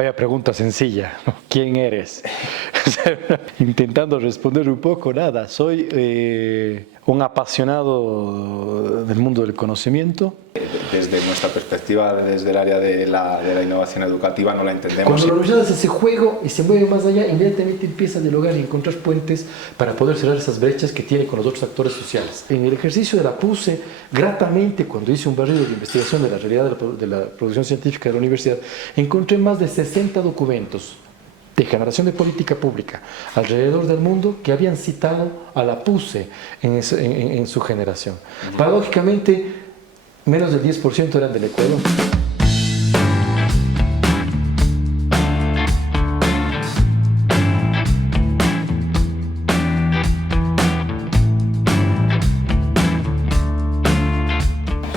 Vaya pregunta sencilla, ¿no? ¿Quién eres? Intentando responder un poco, nada, soy un apasionado del mundo del conocimiento. Desde nuestra perspectiva, desde el área de la innovación educativa, no la entendemos. Cuando la universidad hace ese juego y se mueve más allá, inmediatamente empieza a dialogar y encontrar puentes para poder cerrar esas brechas que tiene con los otros actores sociales. En el ejercicio de la PUSE, gratamente, cuando hice un barrido de investigación de la realidad de la producción científica de la universidad, encontré más de 60 documentos de generación de política pública alrededor del mundo que habían citado a la PUSE en su generación. Paradójicamente, menos del 10% eran del Ecuador.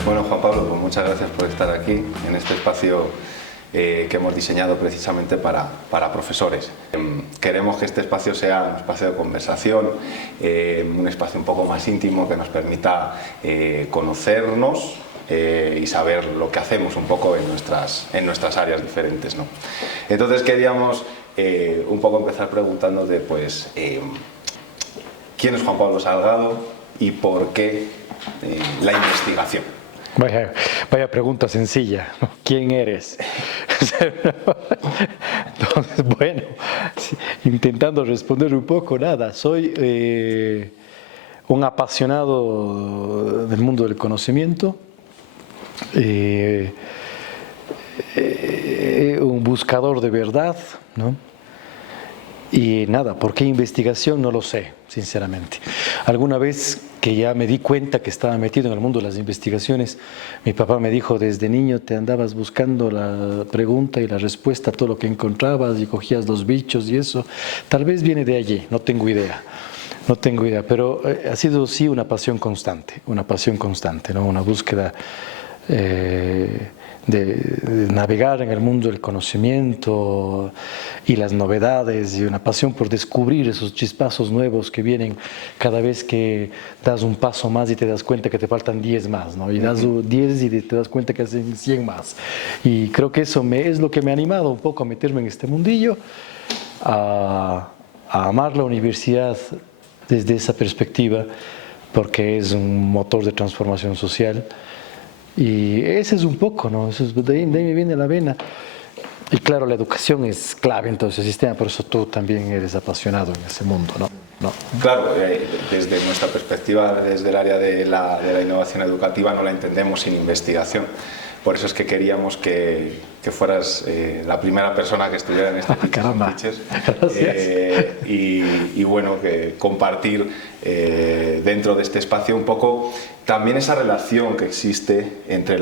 Bueno, Juan Pablo, pues muchas gracias por estar aquí en este espacio que hemos diseñado precisamente para profesores. Queremos que este espacio sea un espacio de conversación, un espacio un poco más íntimo que nos permita conocernos y saber lo que hacemos un poco en nuestras áreas diferentes, ¿no? Entonces queríamos un poco empezar preguntándote, pues, ¿quién es Juan Pablo Salgado y por qué la investigación? Vaya pregunta sencilla, ¿no? ¿Quién eres? Entonces, bueno, intentando responder un poco, nada, soy un apasionado del mundo del conocimiento, un buscador de verdad, ¿no? Y nada, ¿por qué investigación? No lo sé, sinceramente. Alguna vez que ya me di cuenta que estaba metido en el mundo de las investigaciones, mi papá me dijo, desde niño te andabas buscando la pregunta y la respuesta a todo lo que encontrabas y cogías los bichos y eso. Tal vez viene de allí, no tengo idea. No tengo idea, pero ha sido sí una pasión constante, ¿no? Una búsqueda de navegar en el mundo del conocimiento y las novedades, y una pasión por descubrir esos chispazos nuevos que vienen cada vez que das un paso más y te das cuenta que te faltan 10 más, ¿no? Y das 10 y te das cuenta que hacen 100 más. Y creo que eso es lo que me ha animado un poco a meterme en este mundillo, a amar la universidad desde esa perspectiva, porque es un motor de transformación social. Y ese es un poco, ¿no? Eso es, de ahí me viene la vena. Y claro, la educación es clave en todo ese sistema, por eso tú también eres apasionado en ese mundo, ¿no? Claro, desde nuestra perspectiva, desde el área de la innovación educativa, no la entendemos sin investigación. Por eso es que queríamos que fueras la primera persona que estuviera en este Pitches. Y bueno, que compartir dentro de este espacio un poco también esa relación que existe entre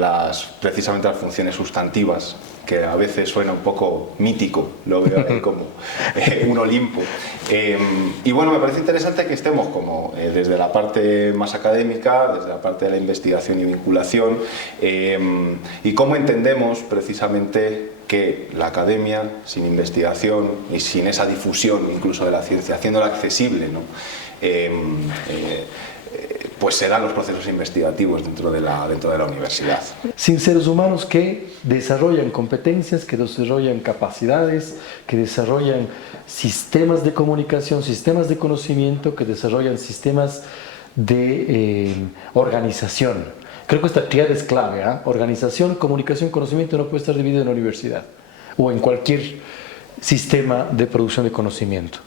precisamente las funciones sustantivas, que a veces suena un poco mítico, lo veo ahí como un Olimpo. Y bueno, me parece interesante que estemos como desde la parte más académica, desde la parte de la investigación y vinculación, y cómo entendemos precisamente que la academia, sin investigación y sin esa difusión incluso de la ciencia, haciéndola accesible, ¿no? Pues se dan los procesos investigativos dentro de la universidad. Sin seres humanos que desarrollan competencias, que desarrollan capacidades, que desarrollan sistemas de comunicación, sistemas de conocimiento, que desarrollan sistemas de organización. Creo que esta tríada es clave, ¿eh? Organización, comunicación, conocimiento no puede estar dividido en la universidad o en cualquier sistema de producción de conocimiento.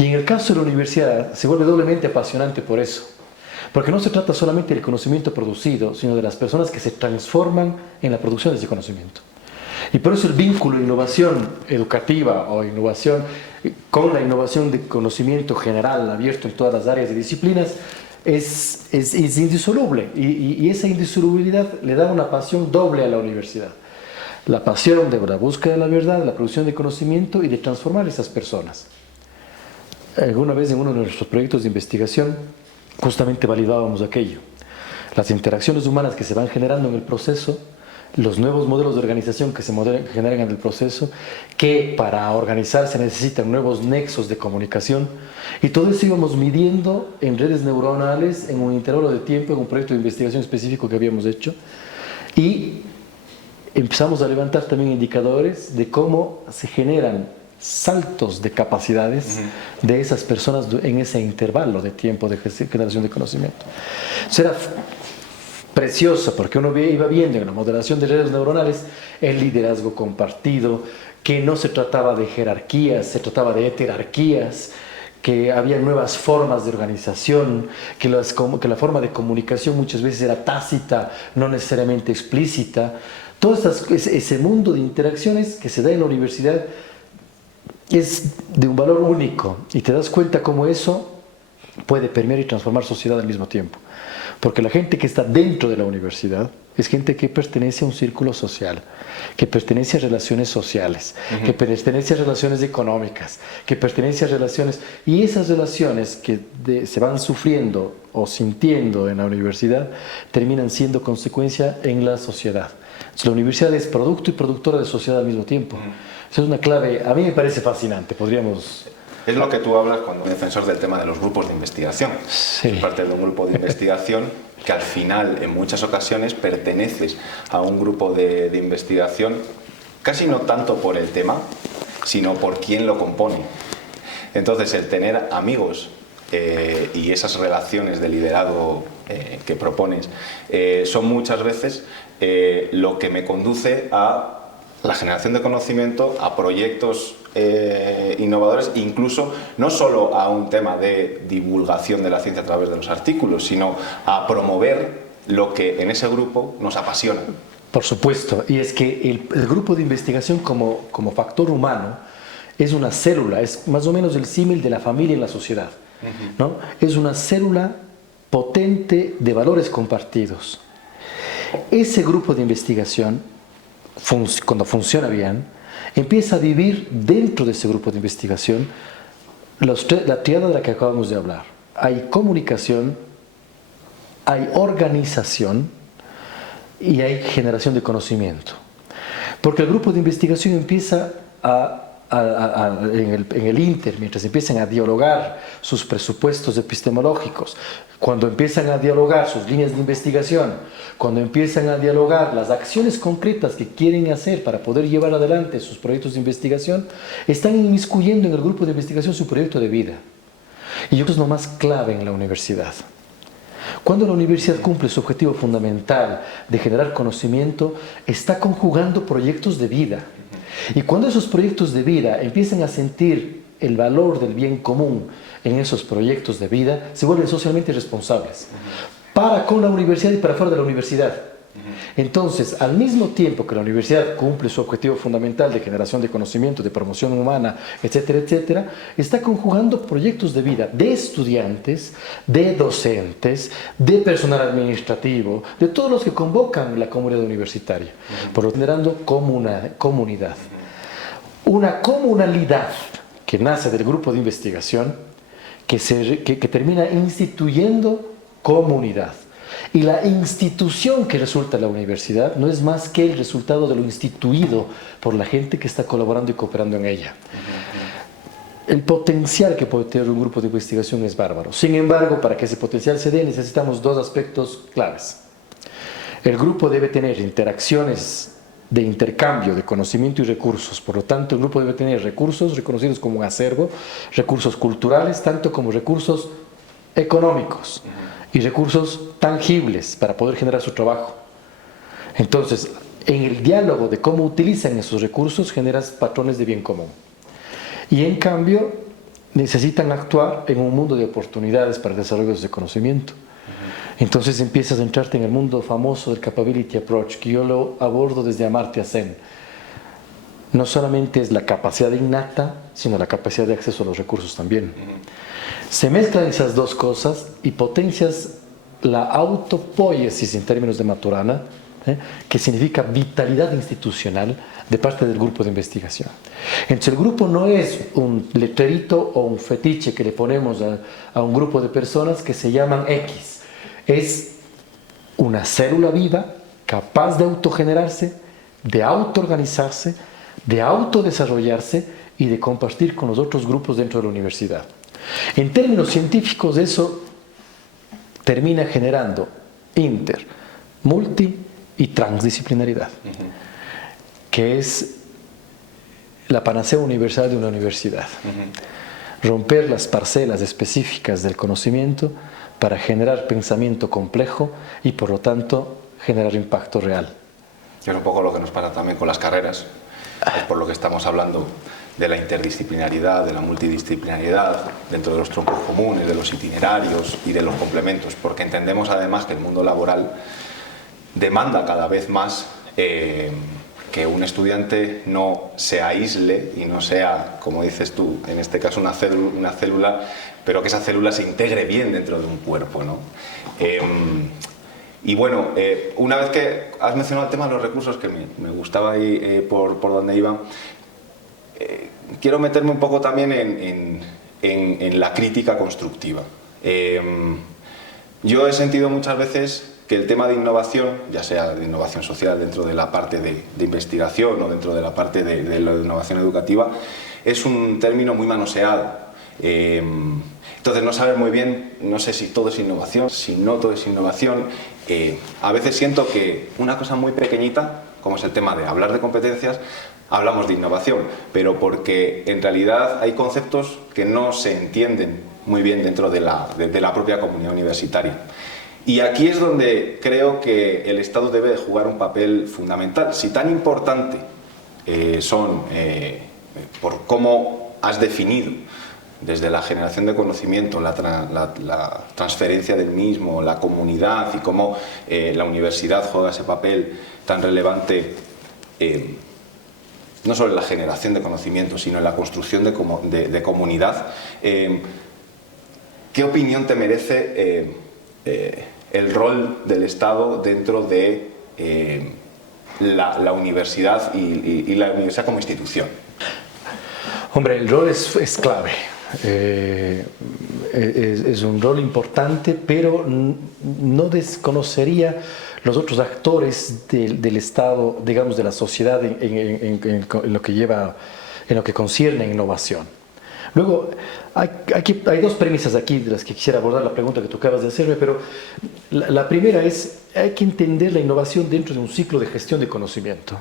Y en el caso de la universidad se vuelve doblemente apasionante por eso. Porque no se trata solamente del conocimiento producido, sino de las personas que se transforman en la producción de ese conocimiento. Y por eso el vínculo de innovación educativa o innovación con la innovación de conocimiento general abierto en todas las áreas y disciplinas es indisoluble. Y esa indisolubilidad le da una pasión doble a la universidad. La pasión de la búsqueda de la verdad, de la producción de conocimiento y de transformar a esas personas. Alguna vez en uno de nuestros proyectos de investigación justamente validábamos aquello. Las interacciones humanas que se van generando en el proceso, los nuevos modelos de organización que se generan en el proceso, que para organizarse necesitan nuevos nexos de comunicación, y todo eso íbamos midiendo en redes neuronales en un intervalo de tiempo, en un proyecto de investigación específico que habíamos hecho, y empezamos a levantar también indicadores de cómo se generan saltos de capacidades de esas personas en ese intervalo de tiempo de generación de conocimiento. Eso era precioso porque uno iba viendo en la modelación de redes neuronales el liderazgo compartido, que no se trataba de jerarquías, se trataba de heterarquías, que había nuevas formas de organización, que la forma de comunicación muchas veces era tácita, no necesariamente explícita. Todo ese mundo de interacciones que se da en la universidad es de un valor único y te das cuenta cómo eso puede permear y transformar sociedad al mismo tiempo. Porque la gente que está dentro de la universidad es gente que pertenece a un círculo social, que pertenece a relaciones sociales, que pertenece a relaciones económicas, que pertenece a relaciones... Y esas relaciones que se van sufriendo o sintiendo en la universidad terminan siendo consecuencia en la sociedad. Entonces, la universidad es producto y productora de sociedad al mismo tiempo. Eso es una clave, a mí me parece fascinante, podríamos... Es lo que tú hablas cuando eres defensor del tema de los grupos de investigación. Sí. Es parte de un grupo de investigación que al final, en muchas ocasiones, perteneces a un grupo de investigación casi no tanto por el tema, sino por quién lo compone. Entonces, el tener amigos y esas relaciones de liderazgo que propones son muchas veces lo que me conduce a la generación de conocimiento, a proyectos innovadores, incluso no solo a un tema de divulgación de la ciencia a través de los artículos, sino a promover lo que en ese grupo nos apasiona. Por supuesto, y es que el grupo de investigación como factor humano es una célula, es más o menos el símil de la familia en la sociedad, ¿no? Es una célula potente de valores compartidos. Ese grupo de investigación, cuando funciona bien, empieza a vivir dentro de ese grupo de investigación la tríada de la que acabamos de hablar. Hay comunicación, hay organización y hay generación de conocimiento. Porque el grupo de investigación empieza en el ínter, mientras empiezan a dialogar sus presupuestos epistemológicos, cuando empiezan a dialogar sus líneas de investigación, cuando empiezan a dialogar las acciones concretas que quieren hacer para poder llevar adelante sus proyectos de investigación, están inmiscuyendo en el grupo de investigación su proyecto de vida. Y yo creo que es lo más clave en la universidad. Cuando la universidad cumple su objetivo fundamental de generar conocimiento, está conjugando proyectos de vida. Y cuando esos proyectos de vida empiezan a sentir el valor del bien común en esos proyectos de vida, se vuelven socialmente responsables, para con la universidad y para fuera de la universidad. Entonces, al mismo tiempo que la universidad cumple su objetivo fundamental de generación de conocimiento, de promoción humana, etcétera, etcétera, está conjugando proyectos de vida de estudiantes, de docentes, de personal administrativo, de todos los que convocan la comunidad universitaria, por lo tanto, generando comunidad. Una comunalidad que nace del grupo de investigación, que termina instituyendo comunidad. Y la institución que resulta la universidad no es más que el resultado de lo instituido por la gente que está colaborando y cooperando en ella. El potencial que puede tener un grupo de investigación es bárbaro. Sin embargo, para que ese potencial se dé, necesitamos dos aspectos claves. El grupo debe tener interacciones de intercambio de conocimiento y recursos. Por lo tanto, el grupo debe tener recursos reconocidos como un acervo, recursos culturales, tanto como recursos económicos y recursos tangibles para poder generar su trabajo. Entonces, en el diálogo de cómo utilizan esos recursos, generas patrones de bien común. Y en cambio, necesitan actuar en un mundo de oportunidades para el desarrollo de ese conocimiento. Entonces empiezas a entrarte en el mundo famoso del Capability Approach, que yo lo abordo desde Amartya Sen. No solamente es la capacidad innata, sino la capacidad de acceso a los recursos también. Se mezclan esas dos cosas y potencias la autopoiesis en términos de Maturana, que significa vitalidad institucional de parte del grupo de investigación. Entonces el grupo no es un letrerito o un fetiche que le ponemos a un grupo de personas que se llaman X. Es una célula viva capaz de autogenerarse, de autoorganizarse, de autodesarrollarse y de compartir con los otros grupos dentro de la universidad. En términos científicos, eso termina generando inter, multi y transdisciplinaridad. que es la panacea universal de una universidad. Romper las parcelas específicas del conocimiento para generar pensamiento complejo y por lo tanto generar impacto real. Es un poco lo que nos pasa también con las carreras, es por lo que estamos hablando de la interdisciplinaridad, de la multidisciplinaridad, dentro de los troncos comunes, de los itinerarios y de los complementos, porque entendemos además que el mundo laboral demanda cada vez más que un estudiante no se aísle y no sea, como dices tú, en este caso una célula, pero que esa célula se integre bien dentro de un cuerpo, ¿no? Y bueno, una vez que has mencionado el tema de los recursos, que me gustaba ahí por donde iba, quiero meterme un poco también en la crítica constructiva. Yo he sentido muchas veces que el tema de innovación, ya sea de innovación social dentro de la parte de investigación o dentro de la parte de la innovación educativa, es un término muy manoseado. Entonces no sabes muy bien, no sé si todo es innovación, si no todo es innovación. A veces siento que una cosa muy pequeñita, como es el tema de hablar de competencias, hablamos de innovación, pero porque en realidad hay conceptos que no se entienden muy bien dentro de la propia comunidad universitaria. Y aquí es donde creo que el Estado debe de jugar un papel fundamental. Si tan importante por cómo has definido desde la generación de conocimiento, la transferencia del mismo, la comunidad y cómo la universidad juega ese papel tan relevante, no solo en la generación de conocimiento, sino en la construcción de comunidad. ¿Qué opinión te merece el rol del Estado dentro de la universidad y la universidad como institución? Hombre, el rol es clave. Es un rol importante, pero no desconocería los otros actores del Estado, digamos, de la sociedad en lo que concierne a innovación. Luego, hay dos premisas aquí de las que quisiera abordar la pregunta que tú acabas de hacerme, pero la primera es, hay que entender la innovación dentro de un ciclo de gestión de conocimiento.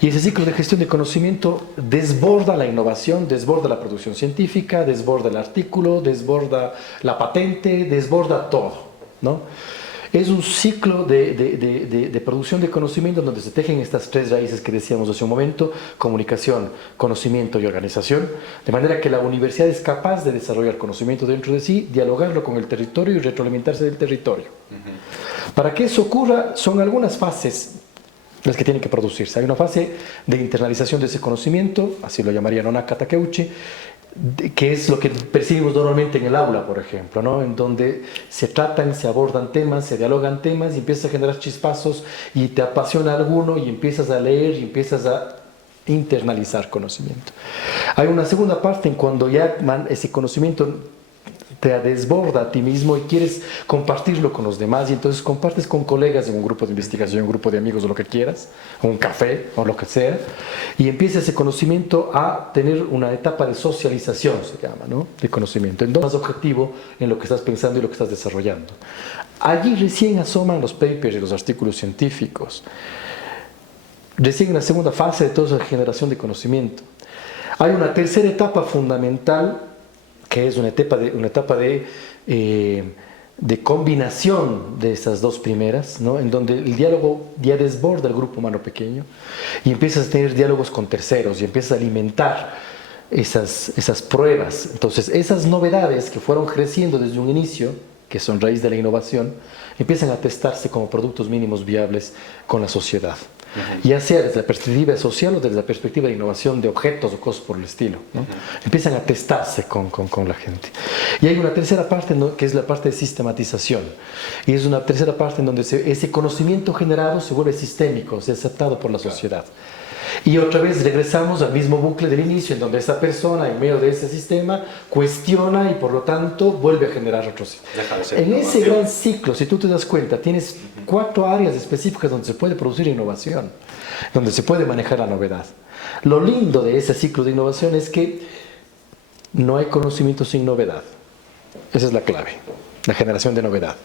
Y ese ciclo de gestión de conocimiento desborda la innovación, desborda la producción científica, desborda el artículo, desborda la patente, desborda todo, ¿no? Es un ciclo de producción de conocimiento donde se tejen estas tres raíces que decíamos hace un momento: comunicación, conocimiento y organización, de manera que la universidad es capaz de desarrollar conocimiento dentro de sí, dialogarlo con el territorio y retroalimentarse del territorio. Para que eso ocurra, son algunas fases las que tienen que producirse. Hay una fase de internalización de ese conocimiento, así lo llamaría Nonaka Takeuchi, que es lo que percibimos normalmente en el aula, por ejemplo, ¿no? En donde se tratan, se abordan temas, se dialogan temas y empiezas a generar chispazos y te apasiona alguno y empiezas a leer y empiezas a internalizar conocimiento. Hay una segunda parte en cuando ya ese conocimiento te desborda a ti mismo y quieres compartirlo con los demás, y entonces compartes con colegas en un grupo de investigación, un grupo de amigos o lo que quieras, o un café o lo que sea, y empieza ese conocimiento a tener una etapa de socialización, se llama, ¿no? De conocimiento, entonces más objetivo en lo que estás pensando y lo que estás desarrollando. Allí recién asoman los papers y los artículos científicos, recién en la segunda fase de toda esa generación de conocimiento. Hay una tercera etapa fundamental, que es una etapa de combinación de esas dos primeras, ¿no? En donde el diálogo ya desborda el grupo humano pequeño y empiezas a tener diálogos con terceros y empiezas a alimentar esas pruebas. Entonces, esas novedades que fueron creciendo desde un inicio, que son raíz de la innovación, empiezan a testarse como productos mínimos viables con la sociedad. Ya sea desde la perspectiva social o desde la perspectiva de innovación de objetos o cosas por el estilo, ¿no? Empiezan a testarse con la gente. Y hay una tercera parte, ¿no?, que es la parte de sistematización. Y es una tercera parte en donde ese conocimiento generado se vuelve sistémico, se aceptado por la sociedad. Y otra vez regresamos al mismo bucle del inicio, en donde esa persona, en medio de ese sistema, cuestiona y por lo tanto vuelve a generar otros. En ese gran ciclo, si tú te das cuenta, tienes 4 áreas específicas donde se puede producir innovación, donde se puede manejar la novedad. Lo lindo de ese ciclo de innovación es que no hay conocimiento sin novedad. Esa es la clave, la generación de novedad.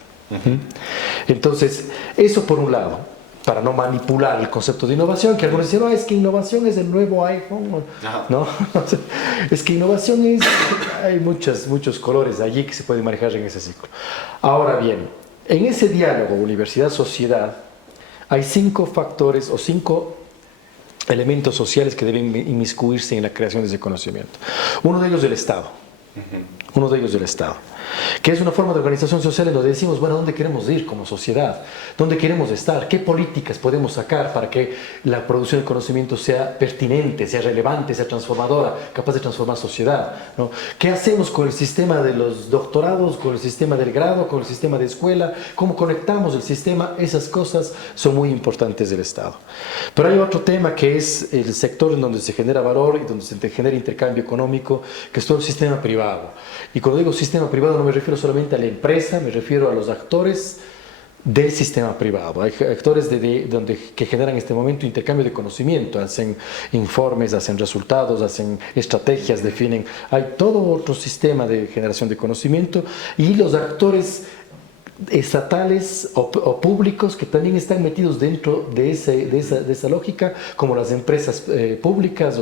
Entonces, eso por un lado. para no manipular el concepto de innovación, que algunos dicen, no, es que innovación es el nuevo iPhone, ¿no? Es que innovación es, hay muchos colores allí que se pueden manejar en ese ciclo. Ahora bien, en ese diálogo universidad-sociedad hay 5 factores o 5 elementos sociales que deben inmiscuirse en la creación de ese conocimiento. Uno de ellos el Estado. Uno de ellos el Estado, que es una forma de organización social en donde decimos, bueno, ¿dónde queremos ir como sociedad? ¿Dónde queremos estar? ¿Qué políticas podemos sacar para que la producción del conocimiento sea pertinente, sea relevante, sea transformadora, capaz de transformar sociedad, ¿no? ¿Qué hacemos con el sistema de los doctorados, con el sistema del grado, con el sistema de escuela? ¿Cómo conectamos el sistema? Esas cosas son muy importantes del Estado. Pero hay otro tema que es el sector en donde se genera valor y donde se genera intercambio económico, que es todo el sistema privado. Y cuando digo sistema privado no me refiero solamente a la empresa, me refiero a los actores del sistema privado. Hay actores que generan en este momento intercambio de conocimiento, hacen informes, hacen resultados, hacen estrategias, definen. Hay todo otro sistema de generación de conocimiento y los actores estatales o públicos que también están metidos dentro de esa lógica, como las empresas públicas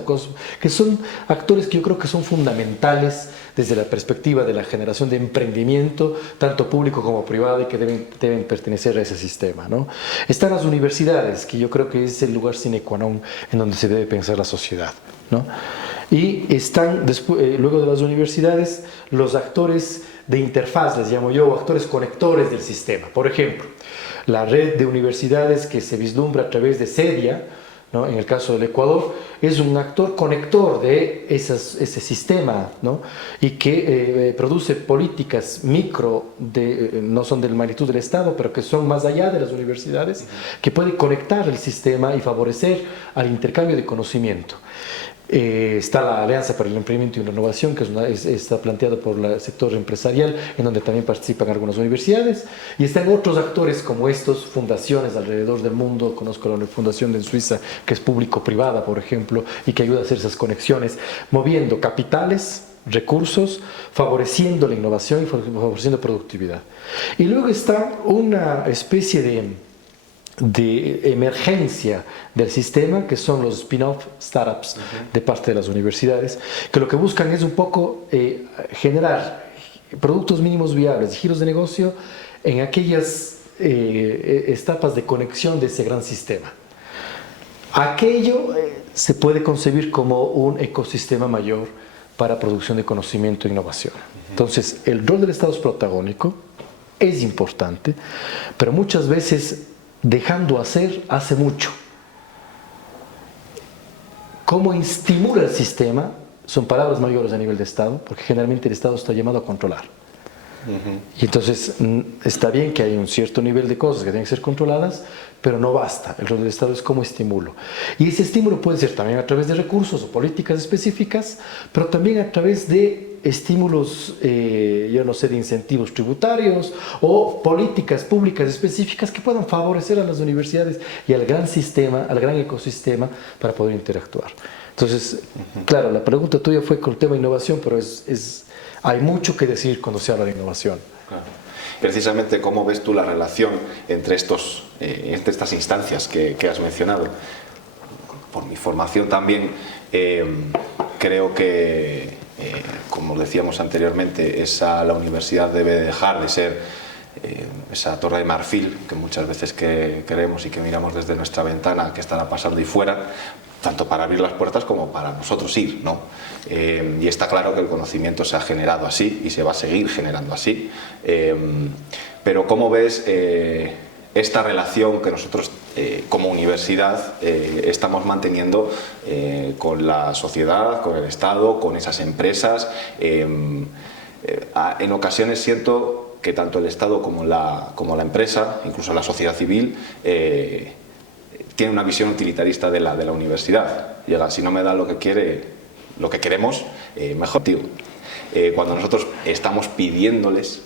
que son actores que yo creo que son fundamentales desde la perspectiva de la generación de emprendimiento, tanto público como privado, y que deben pertenecer a ese sistema, ¿no? Están las universidades, que yo creo que es el lugar sine qua non en donde se debe pensar la sociedad, ¿no? Y están luego de las universidades los actores de interfaz, les llamo yo, actores conectores del sistema. Por ejemplo, la red de universidades que se vislumbra a través de CEDIA, ¿no? En el caso del Ecuador, es un actor conector de ese sistema, ¿no? Y que produce políticas no son de la magnitud del Estado, pero que son más allá de las universidades, que puede conectar el sistema y favorecer al intercambio de conocimiento. Está la Alianza para el Emprendimiento y la Innovación, que está planteada por el sector empresarial, en donde también participan algunas universidades, y están otros actores como estos, fundaciones alrededor del mundo. Conozco la fundación en Suiza, que es público-privada, por ejemplo, y que ayuda a hacer esas conexiones, moviendo capitales, recursos, favoreciendo la innovación y favoreciendo productividad. Y luego está una especie de emergencia del sistema, que son los spin-off startups de parte de las universidades, que lo que buscan es un poco generar productos mínimos viables y giros de negocio en aquellas etapas de conexión de ese gran sistema. Aquello se puede concebir como un ecosistema mayor para producción de conocimiento e innovación. Entonces, el rol del Estado es protagónico, es importante, pero muchas veces dejando hacer, hace mucho. ¿Cómo estimula el sistema? Son palabras mayores a nivel de Estado, porque generalmente el Estado está llamado a controlar. Y entonces está bien que hay un cierto nivel de cosas que tienen que ser controladas, pero no basta. El rol del Estado es como estímulo. Y ese estímulo puede ser también a través de recursos o políticas específicas, pero también a través de estímulos, yo no sé, de incentivos tributarios o políticas públicas específicas que puedan favorecer a las universidades y al gran sistema, al gran ecosistema, para poder interactuar. Entonces, claro, la pregunta tuya fue con el tema de innovación, pero hay mucho que decir cuando se habla de innovación. Claro. Precisamente, ¿cómo ves tú la relación entre estas instancias que has mencionado? Por mi formación también, creo que, como decíamos anteriormente, la universidad debe dejar de ser esa torre de marfil que muchas veces queremos y que miramos desde nuestra ventana, que estará pasando ahí fuera, tanto para abrir las puertas como para nosotros ir, ¿no? Y está claro que el conocimiento se ha generado así y se va a seguir generando así. Pero ¿cómo ves esta relación que nosotros como universidad estamos manteniendo con la sociedad, con el Estado, con esas empresas? En ocasiones siento que tanto el Estado como la empresa, incluso la sociedad civil, tiene una visión utilitarista de la universidad. Llega, si no me da lo que queremos, mejor tío. Cuando nosotros estamos pidiéndoles,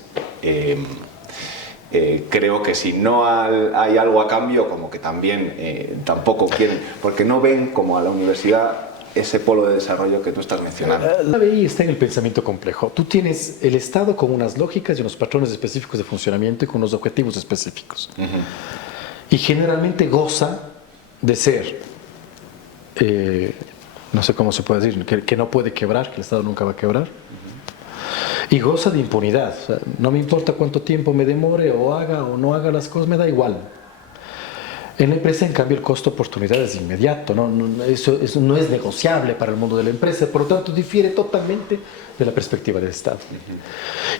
creo que si no hay algo a cambio, como que también tampoco quieren, porque no ven como a la universidad ese polo de desarrollo que tú estás mencionando. La BI está en el pensamiento complejo. Tú tienes el Estado con unas lógicas y unos patrones específicos de funcionamiento y con unos objetivos específicos. y generalmente goza de ser, no sé cómo se puede decir, que no puede quebrar, que el Estado nunca va a quebrar, y goza de impunidad. O sea, no me importa cuánto tiempo me demore o haga o no haga las cosas, me da igual. En la empresa, en cambio, el costo de oportunidad es inmediato, eso no es negociable para el mundo de la empresa, por lo tanto difiere totalmente de la perspectiva del Estado.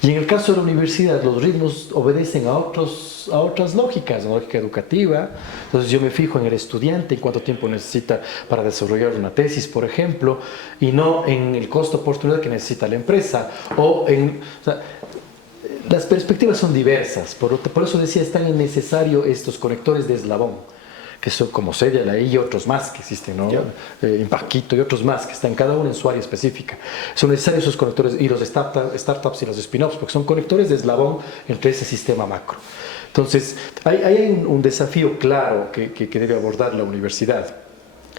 Y en el caso de la universidad, los ritmos obedecen a otras lógicas, la lógica educativa. Entonces yo me fijo en el estudiante, en cuánto tiempo necesita para desarrollar una tesis, por ejemplo, y no en el costo de oportunidad que necesita la empresa, o sea, las perspectivas son diversas, por eso decía, es tan necesario estos conectores de eslabón, que son como Cedia y otros más que existen, ¿no? Impaquito y otros más que están cada uno en su área específica. Son necesarios esos conectores, y los startups y los spin-offs, porque son conectores de eslabón entre ese sistema macro. Entonces, hay un desafío claro que debe abordar la universidad.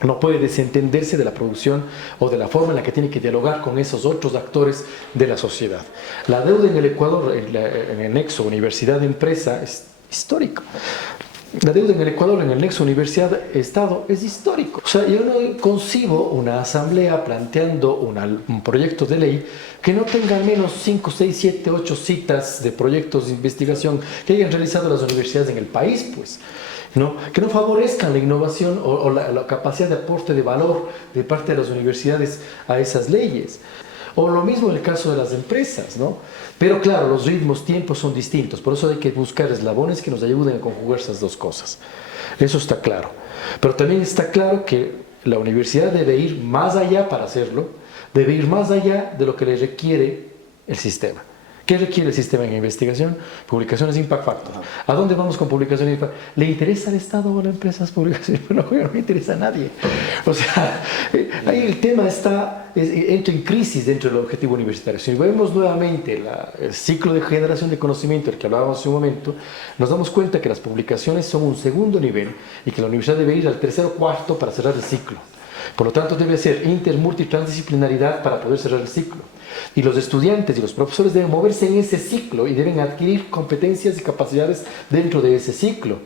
No puede desentenderse de la producción o de la forma en la que tiene que dialogar con esos otros actores de la sociedad. La deuda en el Ecuador, en el nexo universidad-empresa, es histórico. La deuda en el Ecuador, en el nexo universidad-estado, es histórico. O sea, yo no concibo una asamblea planteando un proyecto de ley que no tenga al menos 5, 6, 7, 8 citas de proyectos de investigación que hayan realizado las universidades en el país, pues. ¿No? Que no favorezcan la innovación o la capacidad de aporte de valor de parte de las universidades a esas leyes. O lo mismo en el caso de las empresas, ¿no? Pero claro, los ritmos, tiempos son distintos, por eso hay que buscar eslabones que nos ayuden a conjugar esas dos cosas. Eso está claro. Pero también está claro que la universidad debe ir más allá para hacerlo, debe ir más allá de lo que le requiere el sistema. ¿Qué requiere el sistema en investigación? Publicaciones de impact factor. ¿A dónde vamos con publicaciones de impact factor? ¿Le interesa al Estado o a las empresas publicaciones? No, no le interesa a nadie. O sea, ahí el tema entra en crisis dentro del objetivo universitario. Si vemos nuevamente el ciclo de generación de conocimiento del que hablábamos hace un momento, nos damos cuenta que las publicaciones son un segundo nivel y que la universidad debe ir al tercero o cuarto para cerrar el ciclo. Por lo tanto, debe ser multi-transdisciplinaridad para poder cerrar el ciclo. Y los estudiantes y los profesores deben moverse en ese ciclo y deben adquirir competencias y capacidades dentro de ese ciclo.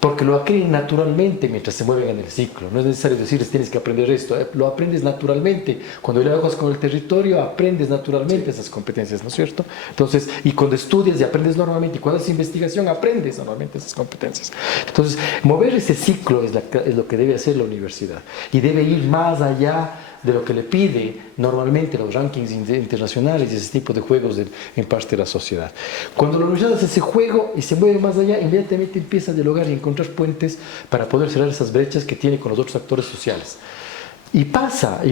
Porque lo adquieren naturalmente mientras se mueven en el ciclo. No es necesario decirles tienes que aprender esto, lo aprendes naturalmente. Cuando le hagas con el territorio, aprendes naturalmente esas competencias, ¿no es cierto? Entonces, y cuando estudias y aprendes normalmente, y cuando haces investigación, aprendes normalmente esas competencias. Entonces, mover ese ciclo es lo que debe hacer la universidad. Y debe ir más allá de lo que le pide normalmente los rankings internacionales y ese tipo de juegos en parte de la sociedad. Cuando la universidad hace ese juego y se mueve más allá, inmediatamente empieza a dialogar y encontrar puentes para poder cerrar esas brechas que tiene con los otros actores sociales. Y pasa.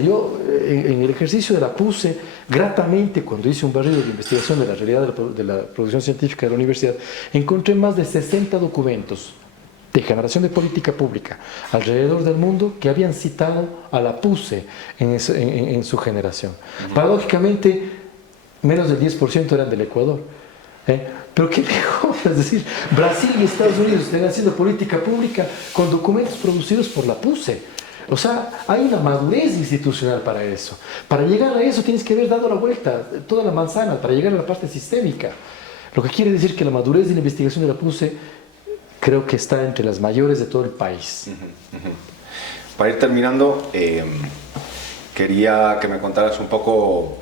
Yo en el ejercicio de la PUSE, gratamente, cuando hice un barrido de investigación de la realidad de la producción científica de la universidad, encontré más de 60 documentos de generación de política pública alrededor del mundo que habían citado a la PUSE en su generación. Paradójicamente, menos del 10% eran del Ecuador. Pero qué mejor, es decir, Brasil y Estados Unidos están haciendo política pública con documentos producidos por la PUSE. O sea, hay una madurez institucional para eso. Para llegar a eso tienes que haber dado la vuelta, toda la manzana, para llegar a la parte sistémica. Lo que quiere decir que la madurez de la investigación de la PUSE creo que está entre las mayores de todo el país. Para ir terminando, quería que me contaras un poco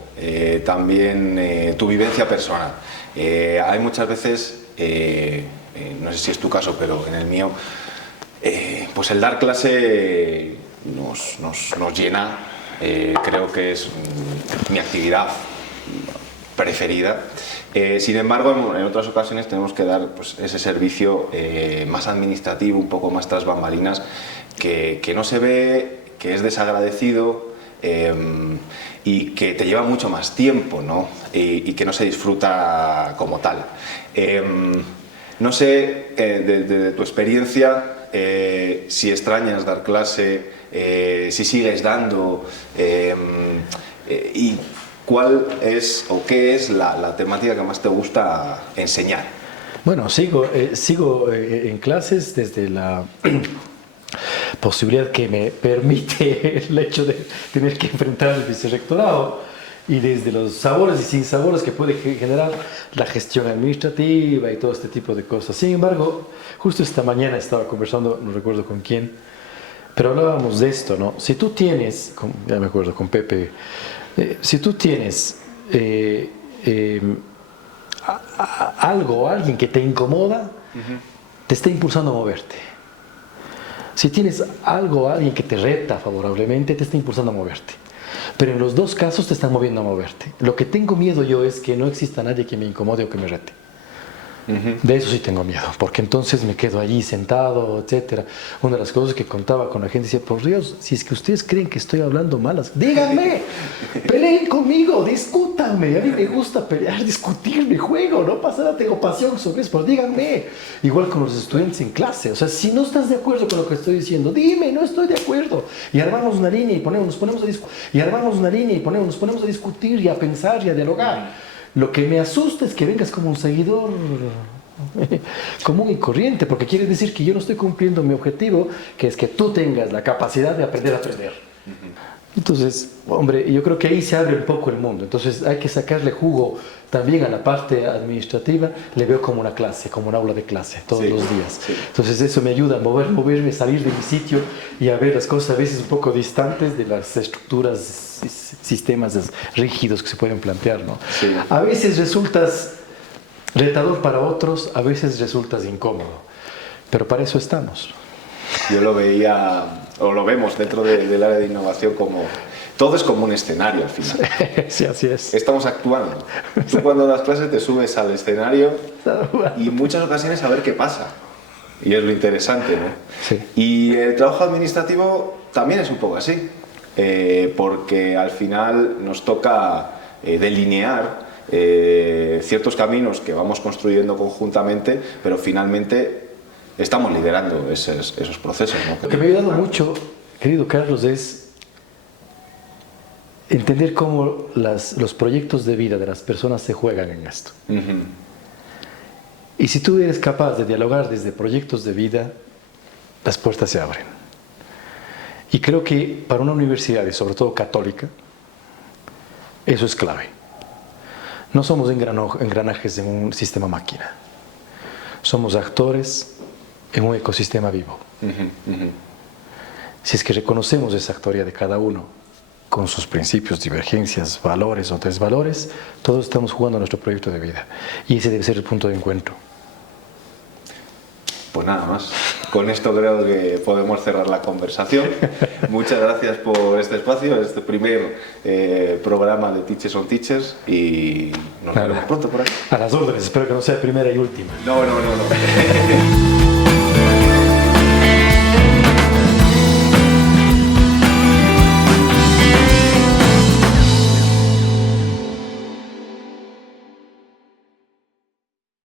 también tu vivencia personal. Hay muchas veces, no sé si es tu caso, pero en el mío, pues el dar clase nos llena, creo que es mi actividad preferida. Sin embargo, en otras ocasiones tenemos que dar pues, ese servicio más administrativo, un poco más tras bambalinas, que no se ve, que es desagradecido y que te lleva mucho más tiempo, ¿no? Y que no se disfruta como tal. No sé, de tu experiencia, si extrañas dar clase, si sigues dando y ¿cuál es o qué es la temática que más te gusta enseñar? Bueno, sigo en clases desde la posibilidad que me permite el hecho de tener que enfrentar el vicerrectorado. y desde los sabores y sinsabores que puede generar la gestión administrativa y todo este tipo de cosas. Sin embargo, justo esta mañana estaba conversando, no recuerdo con quién, pero hablábamos de esto, ¿no? Si tú tienes, ya me acuerdo con Pepe, si tú tienes algo, alguien que te incomoda, te está impulsando a moverte. Si tienes algo, alguien que te reta favorablemente, te está impulsando a moverte. Pero en los dos casos te están moviendo a moverte. Lo que tengo miedo yo es que no exista nadie que me incomode o que me rete. De eso sí tengo miedo, porque entonces me quedo allí sentado, etcétera. Una de las cosas que contaba con la gente decía, por Dios, si es que ustedes creen que estoy hablando malas, díganme, peleen conmigo, discútanme. A mí me gusta pelear, discutir, mi juego, no pasa nada, tengo pasión sobre eso, pero díganme. Igual con los estudiantes en clase, o sea, si no estás de acuerdo con lo que estoy diciendo, dime, no estoy de acuerdo. Y armamos una línea y nos ponemos a discutir, y armamos una línea y nos ponemos a discutir y a pensar y a dialogar. Lo que me asusta es que vengas como un seguidor común y corriente, porque quiere decir que yo no estoy cumpliendo mi objetivo, que es que tú tengas la capacidad de aprender a aprender. Entonces, hombre, yo creo que ahí se abre un poco el mundo. Entonces hay que sacarle jugo también a la parte administrativa. Le veo como una clase, como un aula de clase todos los días. Sí. Entonces eso me ayuda a moverme, salir de mi sitio y a ver las cosas a veces un poco distantes de las estructuras, sistemas rígidos que se pueden plantear, ¿no? Sí. A veces resultas retador para otros, a veces resultas incómodo, pero para eso estamos. Yo lo veía, o lo vemos dentro del área de innovación como... Todo es como un escenario al final. Sí, así es. Estamos actuando. Tú cuando das clases te subes al escenario y en muchas ocasiones a ver qué pasa. Y es lo interesante, ¿no? Sí. Y el trabajo administrativo también es un poco así. Porque al final nos toca delinear ciertos caminos que vamos construyendo conjuntamente, pero finalmente estamos liderando esos procesos, ¿no? Lo que me ha ayudado mucho, querido Carlos, es entender cómo los proyectos de vida de las personas se juegan en esto. Y si tú eres capaz de dialogar desde proyectos de vida, las puertas se abren. Y creo que para una universidad, y sobre todo católica, eso es clave. No somos engranajes en un sistema máquina. Somos actores en un ecosistema vivo. Si es que reconocemos esa actoría de cada uno, con sus principios, divergencias, valores o desvalores, todos estamos jugando nuestro proyecto de vida. Y ese debe ser el punto de encuentro. Pues nada más. Con esto creo que podemos cerrar la conversación. Muchas gracias por este espacio, este primer programa de Teachers on Teachers y nos vemos pronto por aquí. A las órdenes, espero que no sea primera y última. No.